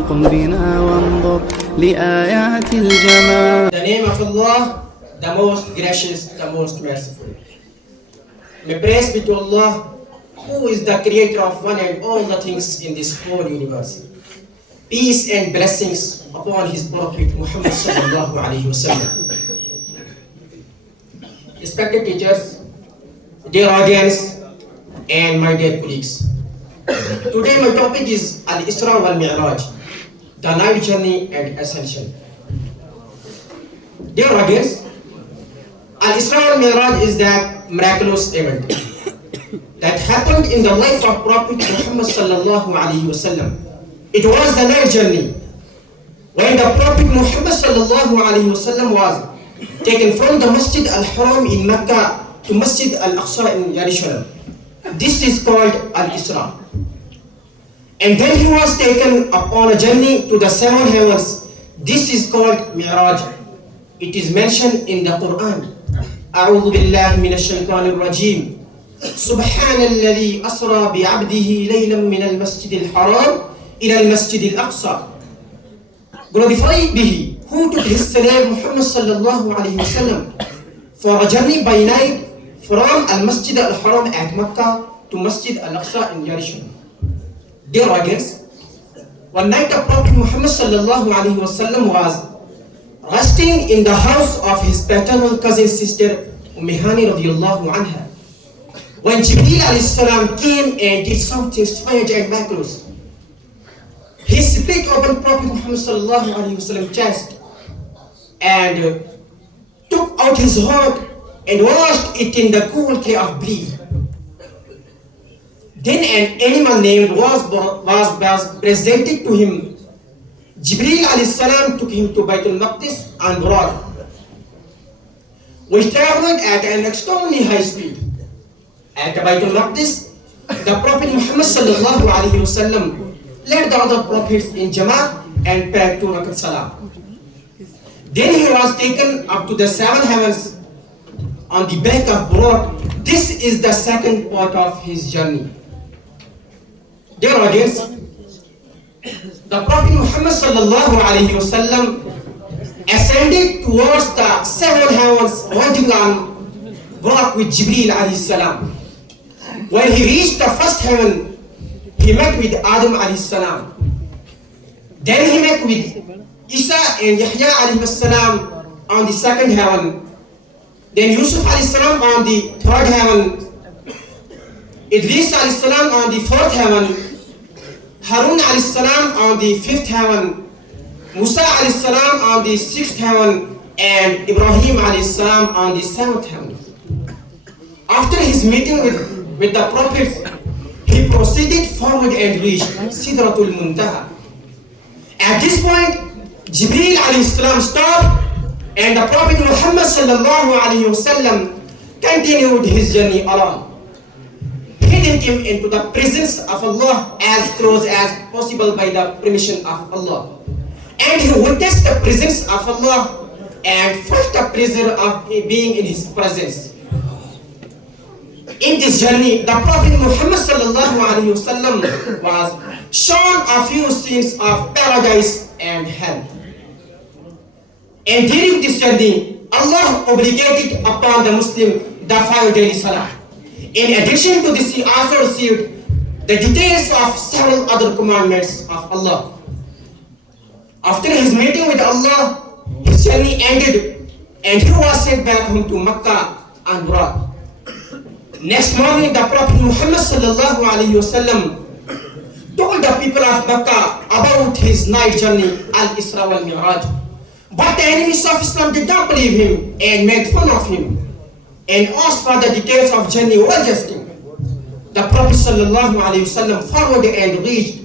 قم بنا وانظر لآيات الجمال. The name of Allah, the most gracious, the most merciful. May praise be to Allah, who is the creator of one and all the things in this whole universe. Peace and blessings upon his Prophet Muhammad sallallahu alayhi wa sallam. Respected teachers, dear audience, and my dear colleagues. Today my topic is Al-Isra wal-Mi'raj, the night journey and ascension. Dear audience, Al-Isra wal-Mi'raj is that miraculous event that happened in the life of Prophet Muhammad sallallahu alayhi wa sallam. It was the night journey when the Prophet Muhammad sallallahu alayhi wa sallam was taken from the Masjid al-Haram in Mecca to Masjid al-Aqsa in Jerusalem. This is called Al-Isra. And then he was taken upon a journey to the seven heavens. This is called Mi'raj. It is mentioned in the Quran. أعوذ بالله من الشيطان الرجيم. سبحان الذي أسرى بعبده ليلا من المسجد الحرام إلى المسجد الأقصى. Glorified be he who took his slave Muhammad sallallahu alayhi wa sallam for a journey by night from al-Masjid al-Haram at Mecca to Masjid al-Aqsa in Jerusalem. Dear audience, one night the Prophet Muhammad sallallahu alayhi wa sallam was resting in the house of his paternal cousin sister Hani radiyallahu anha when Jibreel alayhi salam came and did something strange and miraculous. He split open Prophet Muhammad sallallahu alayhi wa sallam's chest and took out his heart and washed it in the cool clay of blood. Then an animal named was presented to him. Jibreel alayhi salam took him to Baytul Maqdis and brought, which traveled at an extremely high speed. At Baytul Maqdis, the Prophet Muhammad sallallahu alayhi wa sallam led the other prophets in Jama'ah and prayed 2 rakat salah. Then he was taken up to the seven heavens on the back of Buraq. This is the second part of his journey. Dear audience, the Prophet Muhammad sallallahu alayhi wa sallam ascended towards the seven heavens riding on Buraq with Jibreel alayhi salam. When he reached the first heaven, he met with Adam alayhi salam. Then he met with Isa and Yahya alayhi salam on the second heaven. Then Yusuf alayhi salam on the third heaven. Idris alayhi salam on the fourth heaven. Harun alayhi salam on the fifth heaven. Musa alayhi salam on the sixth heaven. And Ibrahim alayhi salam on the seventh heaven. After his meeting with the prophets, he proceeded forward and reached Sidratul Muntaha. At this point, Jibreel alayhi salam stopped and the Prophet Muhammad sallallahu alayhi wa sallam continued his journey along. He came into the presence of Allah as close as possible by the permission of Allah. And he witnessed the presence of Allah and felt the pleasure of being in his presence. In this journey, the Prophet Muhammad sallallahu alayhi wa sallam was shown a few scenes of paradise and hell. And during this journey, Allah obligated upon the Muslim the 5 daily salah. In addition to this, he also received the details of several other commandments of Allah. After his meeting with Allah, his journey ended and he was sent back home to Mecca and Buraq. Next morning, the Prophet Muhammad sallallahu alayhi wa sallam told the people of Mecca about his night journey, Al-Isra wal-Mi'raj. But the enemies of Islam did not believe him and made fun of him and asked for the details of journey while jesting. The Prophet sallallahu alayhi wa sallam forwarded and reached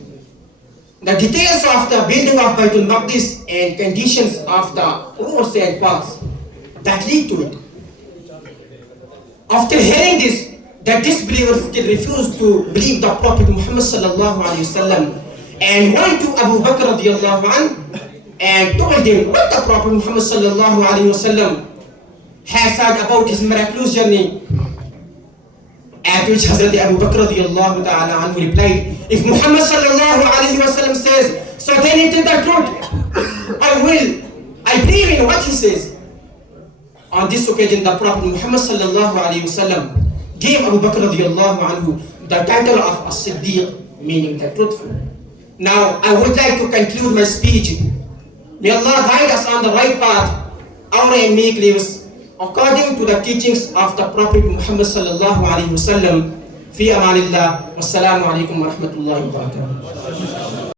the details of the building of Baytul Maqdis and conditions of the roads and paths that lead to it. After hearing this, the disbelievers still refused to believe the Prophet Muhammad sallallahu alayhi wa sallam and went to Abu Bakr radiyallahu anhu and told him what the Prophet Muhammad sallallahu alayhi wa sallam has said about his miraculous journey. At which Hazrat Abu Bakr radiallahu ta'ala anhu replied, if Muhammad sallallahu alayhi wa sallam says, so then it is the truth. I believe in what he says. On this occasion, the Prophet Muhammad sallallahu alayhi wa sallam gave Abu Bakr radiallahu anhu the title of as-Siddiq, meaning the truthful. Now, I would like to conclude my speech. May Allah guide us on the right path, our and make lives according to the teachings of the Prophet Muhammad sallallahu alaihi wasallam. Fi amanillah. Wassalamu alaikum wa rahmatullahi wa barakatuh.